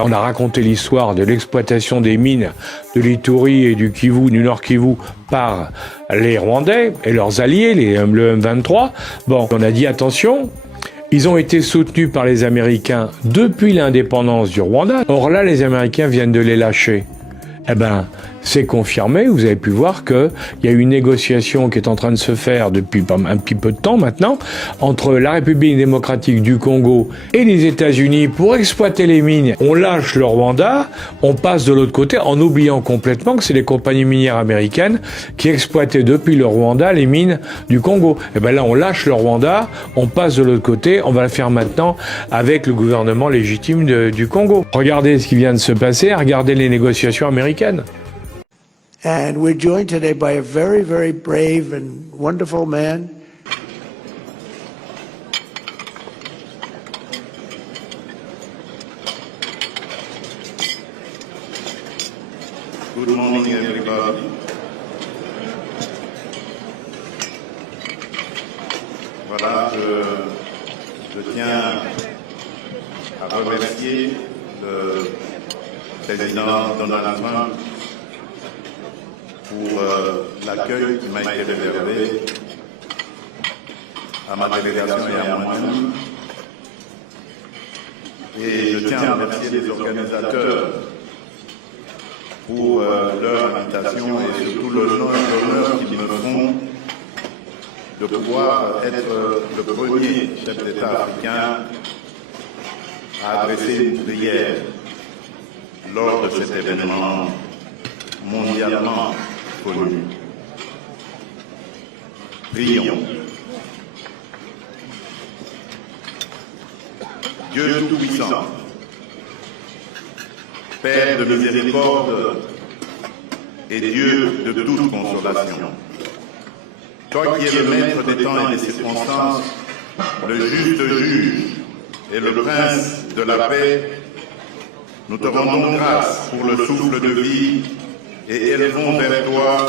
On a raconté l'histoire de l'exploitation des mines de l'Ituri et du Kivu, du Nord Kivu, par les Rwandais et leurs alliés, le M23. Bon, on a dit attention, ils ont été soutenus par les Américains depuis l'indépendance du Rwanda. Or là, les Américains viennent de les lâcher. Eh ben, c'est confirmé. Vous avez pu voir qu'il y a une négociation qui est en train de se faire depuis un petit peu de temps maintenant entre la République démocratique du Congo et les États-Unis pour exploiter les mines. On lâche le Rwanda, on passe de l'autre côté en oubliant complètement que c'est les compagnies minières américaines qui exploitaient depuis le Rwanda les mines du Congo. Eh ben là, on lâche le Rwanda, on passe de l'autre côté, on va le faire maintenant avec le gouvernement légitime du Congo. Regardez ce qui vient de se passer, regardez les négociations américaines. And we're joined today by a very, very brave and wonderful man. Good morning, everybody. Voilà, je tiens à remercier le président Donald Trump pour l'accueil qui m'a été réservé à ma délégation et à moi-même. Et je tiens à remercier les organisateurs pour leur invitation et surtout l'honneur qu'ils me font de pouvoir être le premier chef d'État africain à adresser une prière lors de cet événement mondialement connu. Prions. Dieu Tout-Puissant, Père de miséricorde et Dieu de toute consolation, toi qui es le maître des temps et des circonstances, le juste juge et le prince de la paix, nous te rendons grâce pour le souffle de vie et élevons vers toi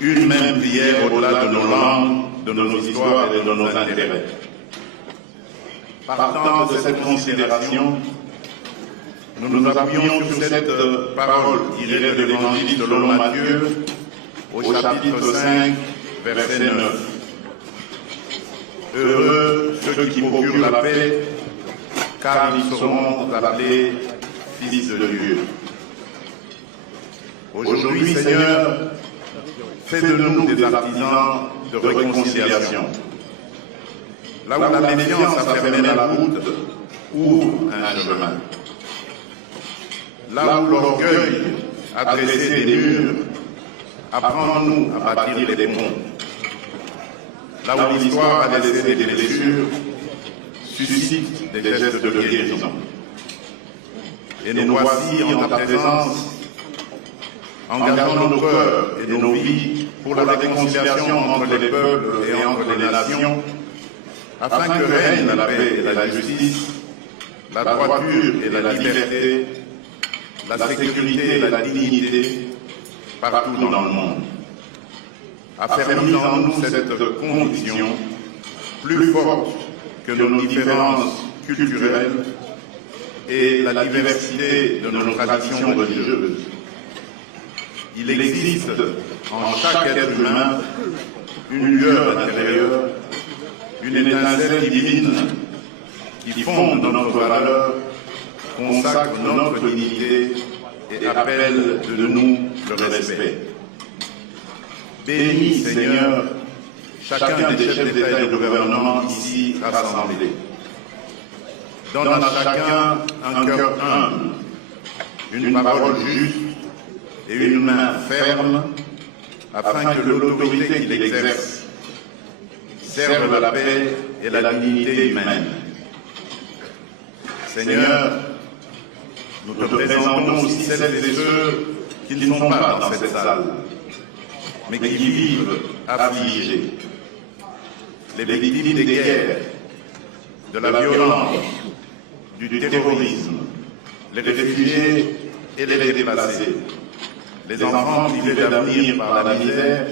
une même prière au-delà de nos langues, de nos histoires et de nos intérêts. Partant de cette considération, nous nous appuyons sur cette parole tirée de l'Évangile selon Matthieu, au chapitre 5, verset 9. Heureux ceux qui procurent la paix, car ils seront appelés fils de Dieu. Aujourd'hui, Seigneur, fais de nous des artisans de réconciliation. Là où la méfiance a fermé la route, ouvre un chemin. Là où l'orgueil a dressé des murs, apprends-nous à bâtir des ponts. Là où l'histoire a laissé des blessures, suscite des gestes de guérison. Et nous voici en ta présence, engageant nos cœurs et nos vies pour la réconciliation entre les peuples et entre les nations, afin que règne la paix et la justice, la droiture et la liberté, la sécurité et la dignité partout dans le monde. Affermis en nous cette conviction plus forte que nos différences culturelles et la diversité de nos traditions religieuses. Il existe en chaque être humain une lueur intérieure, une étincelle divine qui fonde notre valeur, consacre notre dignité et appelle de nous le respect. Bénis, Seigneur, chacun des chefs d'État et de gouvernement ici rassemblés. Donne à chacun un cœur humble, une parole juste et une main ferme, afin que l'autorité qu'il exerce serve la paix et la dignité humaine. Seigneur, nous te présentons aussi celles et ceux qui ne sont pas dans cette salle, mais qui vivent affligés. Les victimes des guerres, de la violence, du terrorisme, les réfugiés et les déplacés, les enfants privés d'avenir par la misère,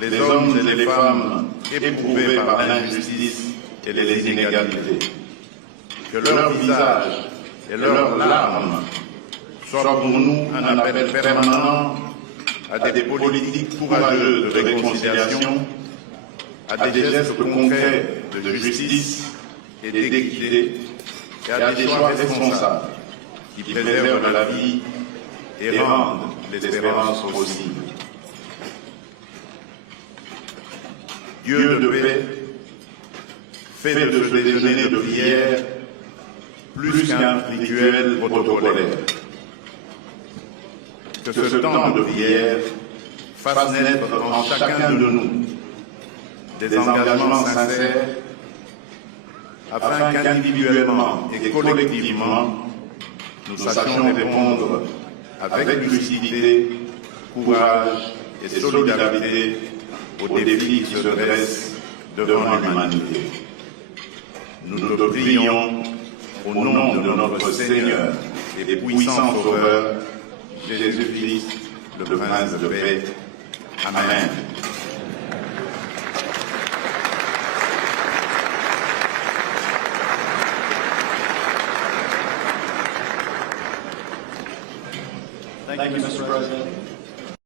les hommes et les femmes éprouvés par l'injustice et les inégalités. Que leur visage et leurs larmes soient pour nous un appel permanent à des politiques courageuses de réconciliation, à des gestes concrets de justice et d'équité, et à des choix responsables qui préservent la vie et rendent l'espérance possible. Dieu de paix, fait de ce déjeuner de prière plus qu'un rituel protocolaire. Que ce temps de prière fasse naître en chacun de nous des engagements sincères afin qu'individuellement et collectivement nous sachions répondre avec lucidité, courage et solidarité aux défis qui se dressent devant l'humanité. Nous te prions au nom de notre Seigneur et puissant Sauveur, Jésus-Christ, le Prince de paix. Amen. Thank you, Mr. President.